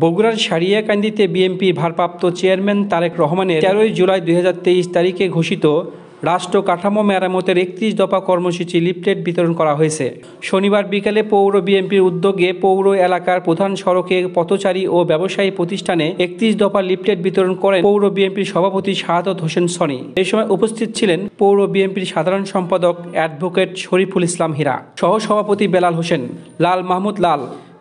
বগুড়ার সারিয়াকান্দিতে বিএনপির ভারপ্রাপ্ত চেয়ারম্যান তারেক রহমানের 13 জুলাই 2023 তারিখে ঘোষিত রাষ্ট্র কাঠামো মেরামতের 31 দফা কর্মসূচি লিফলেট বিতরণ করা হয়েছে। শনিবার বিকেলে পৌর বিএনপির উদ্যোগে পৌর এলাকার প্রধান সড়কে পথচারী ও ব্যবসায়ী প্রতিষ্ঠানে 31 দফা লিফলেট বিতরণ করেন পৌর বিএনপির সভাপতি শাহাদত হোসেন সনি। এই সময় উপস্থিত ছিলেন পৌর বিএনপির সাধারণ সম্পাদক অ্যাডভোকেট শরীফুল ইসলাম হীরা, সহসভাপতি বেলাল হোসেন, লাল মাহমুদ লাল,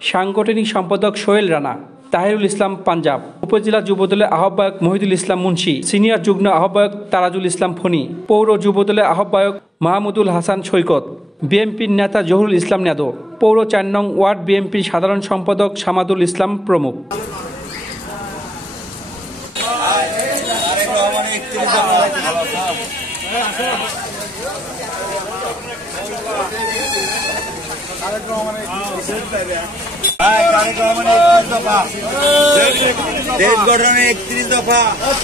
সাংগঠনিক সম্পাদক সোহেল রানা, তাহিরুল ইসলাম পাঞ্জাব, উপজেলা যুবদলের আহ্বায়ক মহিদুল ইসলাম মুন্সি, সিনিয়র যুগ্ম আহ্বায়ক তারাজুল ইসলাম ফণি, পৌর যুবদলের আহ্বায়ক মাহমুদুল হাসান সৈকত, বিএনপির নেতা জহুরুল ইসলাম নেদো, পৌর 4 নং ওয়ার্ড বিএনপির সাধারণ সম্পাদক সামাদুল ইসলাম প্রমুখ। দেশ গঠনে 31 দফা, দেশ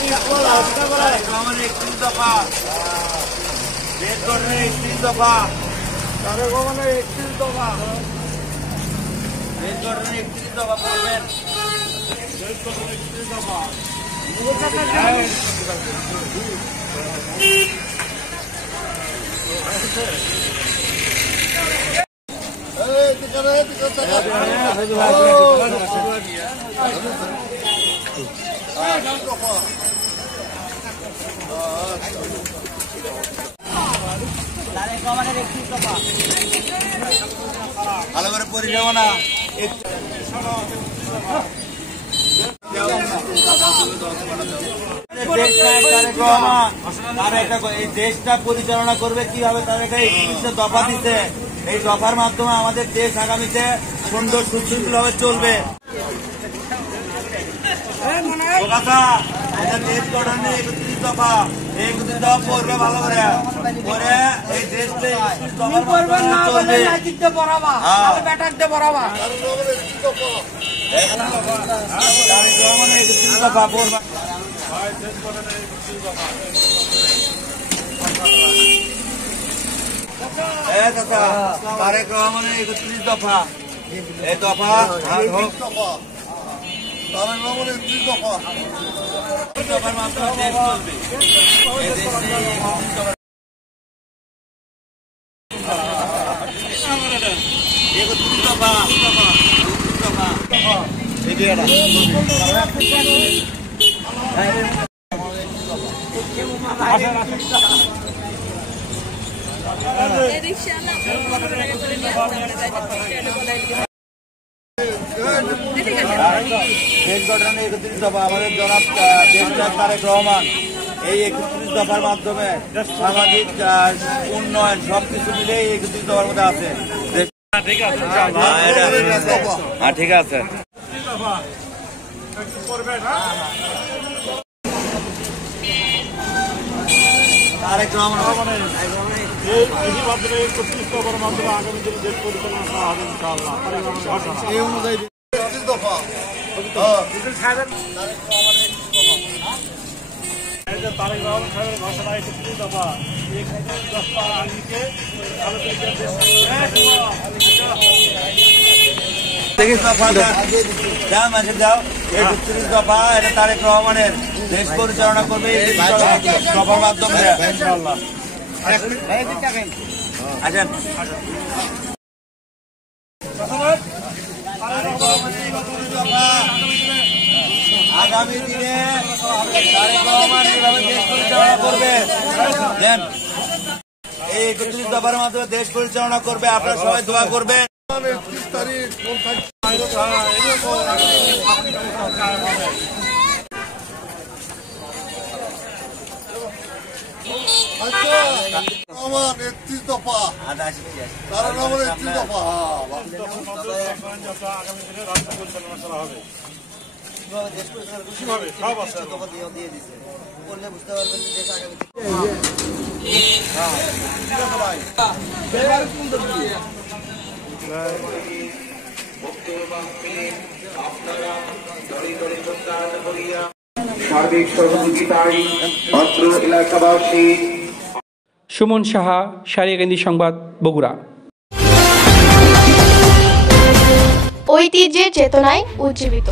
গঠনে 31 দফা, দেশ গঠনে 31 দফা পড়বেন। ভালো করে পরিচালনা দেশটা পরিচালনা করবে কিভাবে তার একটা 31 দফা দিতে। এই দফার মাধ্যমে আমাদের দেশ আগামীতে সুন্দর সুশৃঙ্খল ভাবে চলবে। দেশ গঠনে 31 দফা, 31 দফা পড়বে ভালো করে পরে এই দেশটা 31 দফার মাধ্যমে চলবে। দফা পড়বে। তারেক রহমানের 31 দফা, এই দফা দফার মাধ্যমে দেশ চলবে। এই দেশে 31 দফা, 31 দফা। দেশ গঠনে 31 দফা, আমাদের জনাব দেশটা তারেক রহমান এই 31 দফার মাধ্যমে সামাজিক উন্নয়ন সবকিছু মিলে 31 দফার মধ্যে আছে। ঠিক আছে। তারেক রহমান আগামী দিনে দেশ পরিচালনা করা হবে ইনশাআল্লাহ। এই অনুযায়ী তারেক রহমান সাহেবের ঘোষণা 31 দফা, 31 দফা আগে দফা এটা তারেক রহমানের দেশ পরিচালনা করবে দফার মাধ্যমে ইনশাআল্লাহ। আচ্ছা আগামী দিনে তারেক রহমান এইভাবে দেশ পরিচালনা করবে। এই 31 দফার মাধ্যমে দেশ পরিচালনা করবে। আপনারা সবাই দোয়া করবেন। 31 তারিখ আমার 31 দফা, তারা আমার 31 দফা আগামী দিনে রাষ্ট্র পরিচালনা করা হবে। কিভাবে সব আছে দিয়ে দিচ্ছে বললে বুঝতে পারবেন দেশ আগামী সার্বিক সহযোগিতায় অত্র এলাকাবাসী। সুমন সাহা, সারিয়াকান্দি সংবাদ, বগুড়া। ঐতিহ্যের চেতনায় উজ্জীবিত।